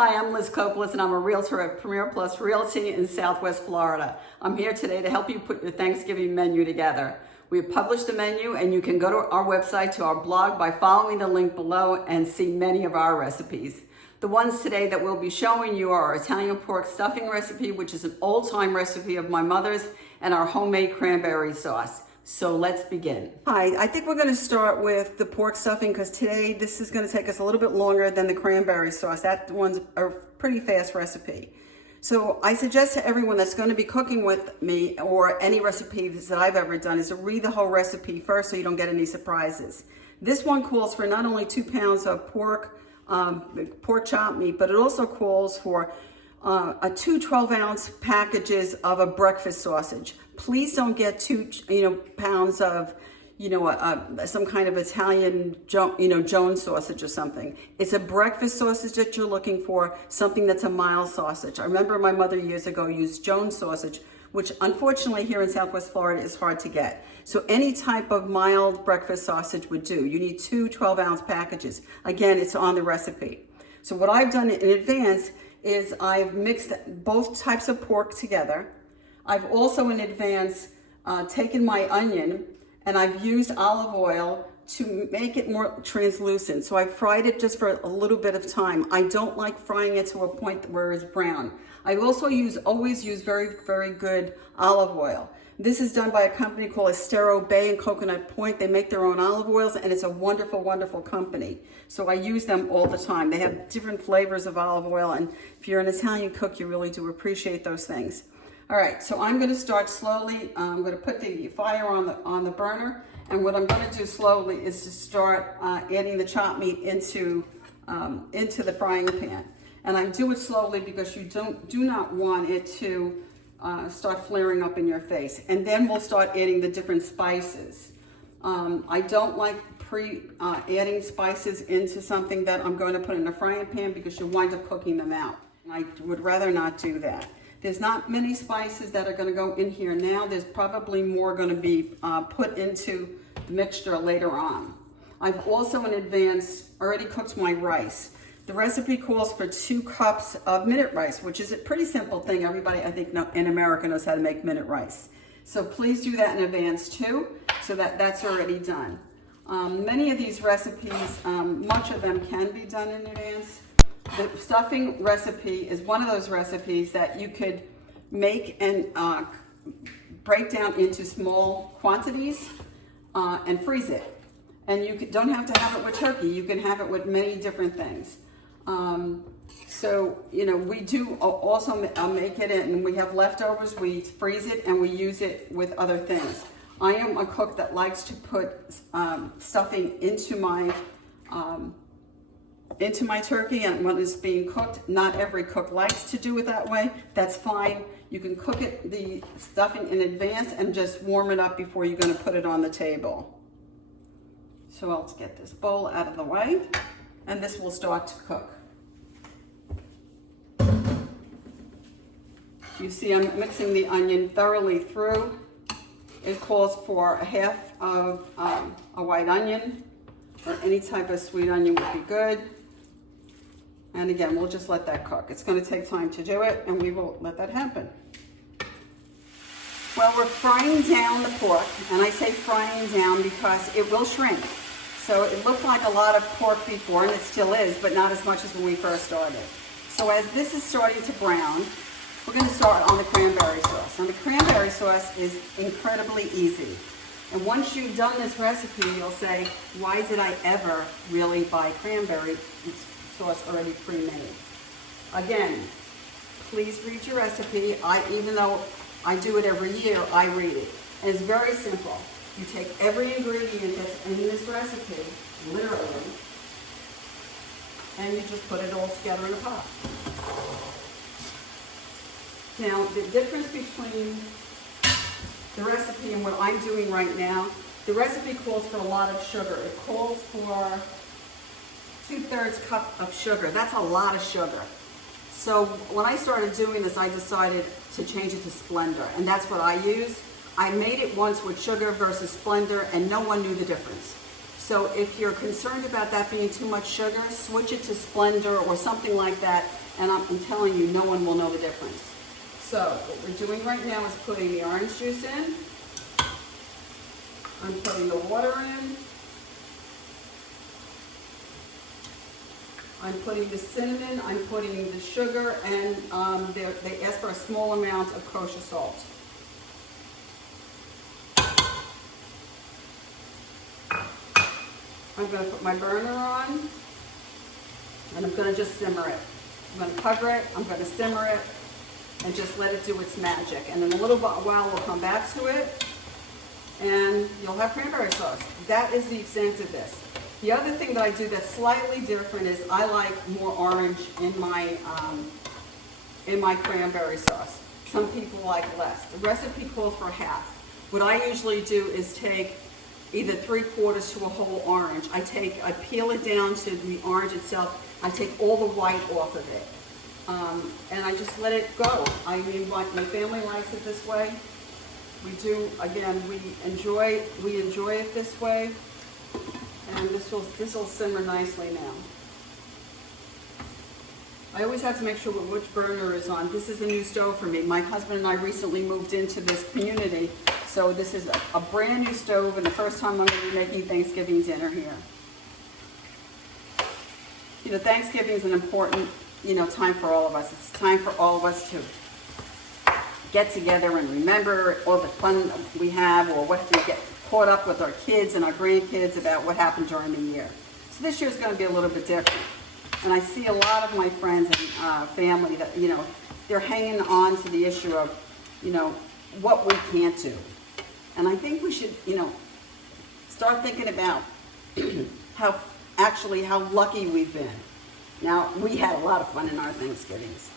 Hi, I'm Liz Koplitz, and I'm a realtor at Premier Plus Realty in Southwest Florida. I'm here today to help you put your Thanksgiving menu together. We have published the menu, and you can go to our website, to our blog, by following the link below and see many of our recipes. The ones today that we'll be showing you are our Italian pork stuffing recipe, which is an old-time recipe of my mother's, and our homemade cranberry sauce. So let's begin. Hi, I think we're going to start with the pork stuffing because today this is going to take us a little bit longer than the cranberry sauce. That one's a pretty fast recipe. So I suggest to everyone that's going to be cooking with me or any recipes that I've ever done is to read the whole recipe first so you don't get any surprises. This one calls for not only 2 pounds of pork chop meat, but it also calls for two 12-ounce packages of a breakfast sausage. Please don't get 2 pounds of some kind of Italian Jones sausage or something. It's a breakfast sausage that you're looking for, something that's a mild sausage. I remember my mother years ago used Jones sausage, which unfortunately here in Southwest Florida is hard to get. So any type of mild breakfast sausage would do. You need 2 12-ounce packages. Again, it's on the recipe. So what I've done in advance is I've mixed both types of pork together. I've also in advance taken my onion and I've used olive oil to make it more translucent. So I fried it just for a little bit of time. I don't like frying it to a point where it's brown. I also always use very, very good olive oil. This is done by a company called Estero Bay and Coconut Point. They make their own olive oils and it's a wonderful, wonderful company. So I use them all the time. They have different flavors of olive oil, and if you're an Italian cook, you really do appreciate those things. All right, so I'm going to start slowly. I'm going to put the fire on the burner, and what I'm going to do slowly is to start adding the chopped meat into the frying pan. And I do it slowly because you do not want it to start flaring up in your face. And then we'll start adding the different spices. I don't like adding spices into something that I'm going to put in a frying pan because you'll wind up cooking them out. I would rather not do that. There's not many spices that are going to go in here now. There's probably more going to be put into the mixture later on. I've also in advance already cooked my rice. The recipe calls for 2 cups of minute rice, which is a pretty simple thing. Everybody, I think, in America knows how to make minute rice. So please do that in advance too, so that's already done. Many of these recipes, much of them can be done in advance. The stuffing recipe is one of those recipes that you could make and break down into small quantities and freeze it. And you don't have to have it with turkey. You can have it with many different things. We do also make it, and we have leftovers. We freeze it and we use it with other things. I am a cook that likes to put stuffing into my turkey and when it's being cooked. Not every cook likes to do it that way. That's fine. You can cook the stuffing in advance and just warm it up before you're going to put it on the table. So I'll get this bowl out of the way, and this will start to cook. You see I'm mixing the onion thoroughly through. It calls for a half of a white onion, or any type of sweet onion would be good. And again, we'll just let that cook. It's going to take time to do it, and we will let that happen. Well, we're frying down the pork, and I say frying down because it will shrink. So it looked like a lot of pork before, and it still is, but not as much as when we first started. So as this is starting to brown, we're going to start on the cranberry sauce. Now the cranberry sauce is incredibly easy. And once you've done this recipe, you'll say, why did I ever really buy cranberry sauce already pre-made? Again, please read your recipe. Even though I do it every year, I read it. And it's very simple. You take every ingredient that's in this recipe, literally, and you just put it all together in a pot. Now, the difference between the recipe and what I'm doing right now, the recipe calls for a lot of sugar. It calls for 2/3 cup of sugar. That's a lot of sugar. So when I started doing this, I decided to change it to Splendor, and that's what I use. I made it once with sugar versus Splendor, and no one knew the difference. So if you're concerned about that being too much sugar, switch it to Splendor or something like that, and I'm telling you, no one will know the difference. So what we're doing right now is putting the orange juice in. I'm putting the water in. I'm putting the cinnamon, I'm putting the sugar, and they ask for a small amount of kosher salt. I'm going to put my burner on, and I'm going to just simmer it. I'm going to cover it, I'm going to simmer it, and just let it do its magic. And in a little while we'll come back to it, and you'll have cranberry sauce. That is the extent of this. The other thing that I do that's slightly different is I like more orange in my cranberry sauce. Some people like less. The recipe calls for half. What I usually do is take either 3/4 to a whole orange. I peel it down to the orange itself. I take all the white off of it. And I just let it go. I mean, my family likes it this way. We do, again, we enjoy it this way. And this will simmer nicely now. I always have to make sure which burner is on. This is a new stove for me. My husband and I recently moved into this community, so this is a brand new stove, and the first time I'm going to be making Thanksgiving dinner here. You know, Thanksgiving is an important, time for all of us. It's time for all of us to get together and remember all the fun we have, or what we get caught up with our kids and our grandkids about what happened during the year. So this year is going to be a little bit different. And I see a lot of my friends and family that, they're hanging on to the issue of, what we can't do. And I think we should, start thinking about how lucky we've been. Now, we had a lot of fun in our Thanksgivings.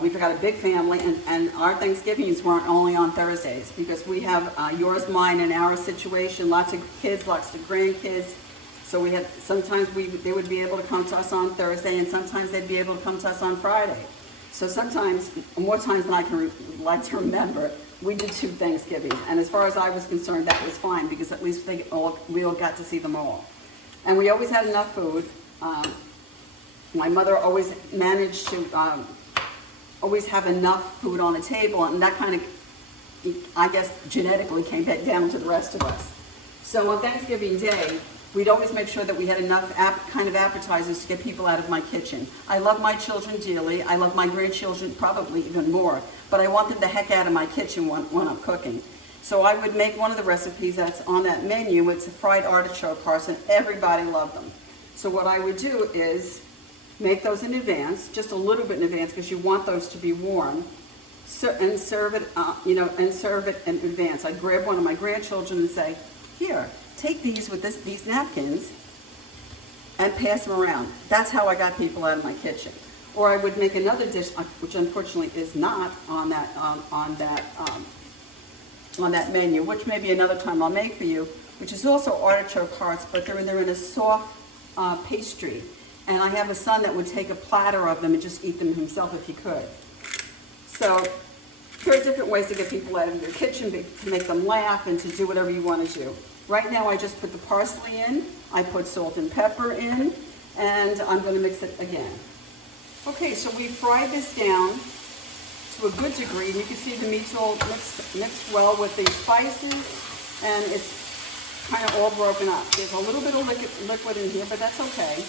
We've got a big family, and our Thanksgivings weren't only on Thursdays, because we have yours, mine, and our situation, lots of kids, lots of grandkids. So we had, sometimes they would be able to come to us on Thursday, and sometimes they'd be able to come to us on Friday. So sometimes, more times than I can like to remember, we did 2 Thanksgivings. And as far as I was concerned, that was fine, because at least we all got to see them all. And we always had enough food. My mother always managed to always have enough food on the table, and that kind of, I guess, genetically came back down to the rest of us. So on Thanksgiving Day, we'd always make sure that we had enough kind of appetizers to get people out of my kitchen. I love my children dearly. I love my grandchildren probably even more, but I want them the heck out of my kitchen when I'm cooking. So I would make one of the recipes that's on that menu. It's a fried artichoke hearts, and everybody loved them. So what I would do is make those in advance, just a little bit in advance, because you want those to be warm, and serve it, and serve it in advance. I'd grab one of my grandchildren and say, "Here, take these with these napkins and pass them around." That's how I got people out of my kitchen. Or I would make another dish, which unfortunately is not on that menu, which maybe another time I'll make for you, which is also artichoke hearts, but they're in a soft pastry. And I have a son that would take a platter of them and just eat them himself if he could. So there are different ways to get people out of your kitchen, to make them laugh and to do whatever you want to do. Right now I just put the parsley in, I put salt and pepper in, and I'm going to mix it again. Okay, so we fried this down to a good degree, and you can see the meat's all mixed well with the spices, and it's kind of all broken up. There's a little bit of liquid in here, but that's okay,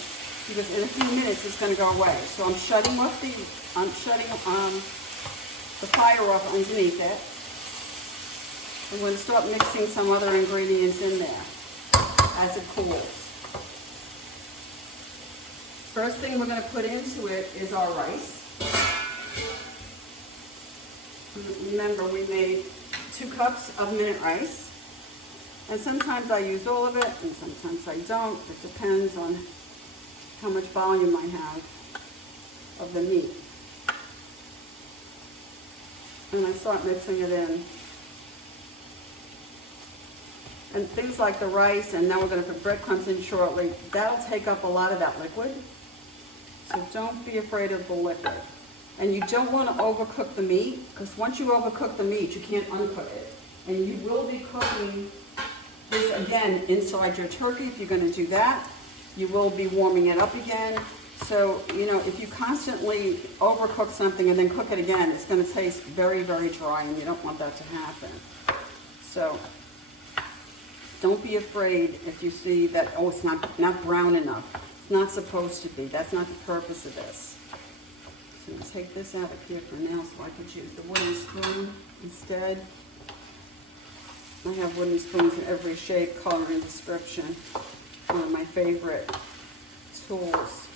because in a few minutes it's going to go away. So I'm shutting the fire off underneath it. I'm going to start mixing some other ingredients in there as it cools. First thing we're going to put into it is our rice. Remember, we made 2 cups of minute rice. And sometimes I use all of it, and sometimes I don't. It depends on how much volume I have of the meat. And I start mixing it in. And things like the rice, and now we're going to put breadcrumbs in shortly, that'll take up a lot of that liquid. So don't be afraid of the liquid. And you don't want to overcook the meat, because once you overcook the meat, you can't uncook it. And you will be cooking this again inside your turkey. If you're going to do that, you will be warming it up again. So, you know, if you constantly overcook something and then cook it again, it's going to taste very, very dry, and you don't want that to happen. So, don't be afraid if you see that, oh, it's not brown enough. It's not supposed to be. That's not the purpose of this. So I'm going to take this out of here for now so I could use the wooden spoon instead. I have wooden spoons in every shape, color, and description. One of my favorite tools.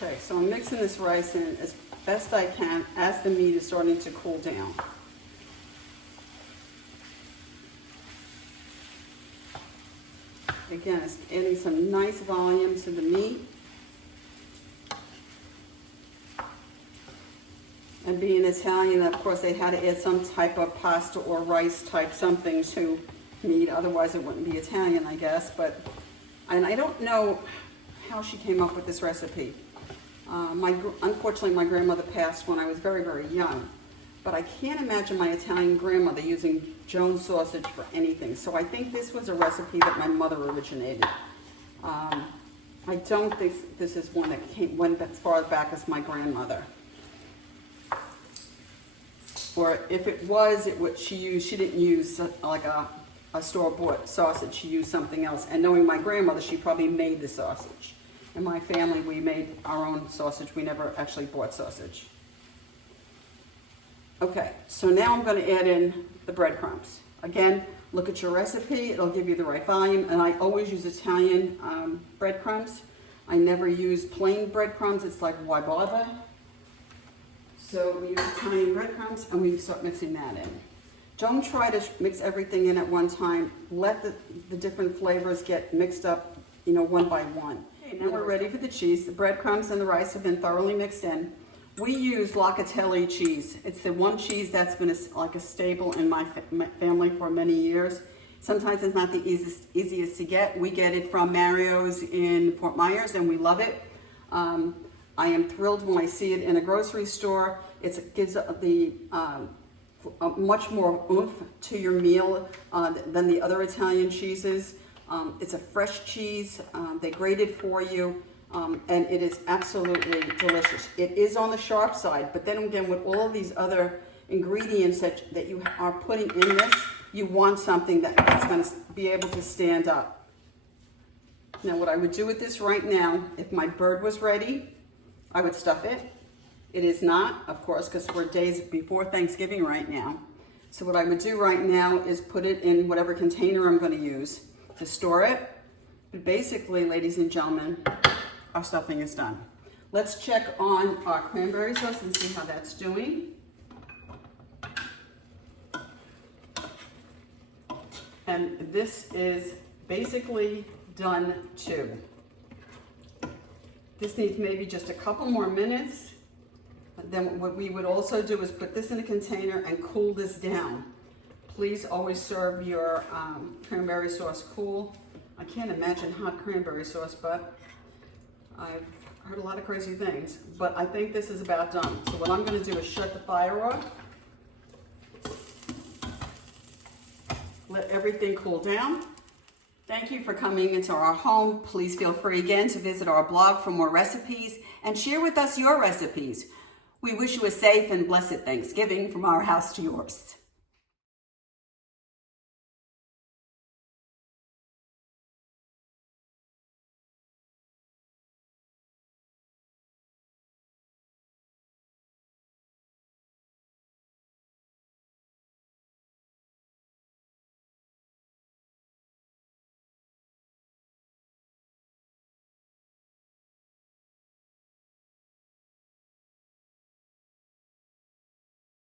Okay, so I'm mixing this rice in as best I can as the meat is starting to cool down. Again, it's adding some nice volume to the meat. And being Italian, of course, they had to add some type of pasta or rice type something to meat, otherwise it wouldn't be Italian, I guess. And I don't know how she came up with this recipe. Unfortunately, my grandmother passed when I was very, very young. But I can't imagine my Italian grandmother using Jones sausage for anything. So I think this was a recipe that my mother originated. I don't think this is one that went as far back as my grandmother. Or if it was, she didn't use like a store-bought sausage. She used something else. And knowing my grandmother, she probably made the sausage. In my family, we made our own sausage. We never actually bought sausage. Okay, so now I'm going to add in the breadcrumbs. Again, look at your recipe. It'll give you the right volume. And I always use Italian breadcrumbs. I never use plain breadcrumbs. It's like why bother? So we use Italian breadcrumbs and we start mixing that in. Don't try to mix everything in at one time. Let the different flavors get mixed up, you know, one by one. Okay, now we're ready for the cheese. The breadcrumbs and the rice have been thoroughly mixed in. We use Locatelli cheese. It's the one cheese that's been like a staple in my family for many years. Sometimes it's not the easiest to get. We get it from Mario's in Fort Myers and we love it. I am thrilled when I see it in a grocery store. It gives much more oomph to your meal than the other Italian cheeses. It's a fresh cheese. They grate it for you. And it is absolutely delicious. It is on the sharp side, but then again, with all of these other ingredients that you are putting in this, you want something that's going to be able to stand up. Now, what I would do with this right now, if my bird was ready, I would stuff it. It is not, of course, because we're days before Thanksgiving right now. So what I would do right now is put it in whatever container I'm going to use to store it. But basically, ladies and gentlemen, our stuffing is done. Let's check on our cranberry sauce and see how that's doing. And this is basically done too. This needs maybe just a couple more minutes. But then what we would also do is put this in a container and cool this down. Please always serve your cranberry sauce cool. I can't imagine hot cranberry sauce, but I've heard a lot of crazy things. But I think this is about done. So what I'm going to do is shut the fire off. Let everything cool down. Thank you for coming into our home. Please feel free again to visit our blog for more recipes and share with us your recipes. We wish you a safe and blessed Thanksgiving from our house to yours.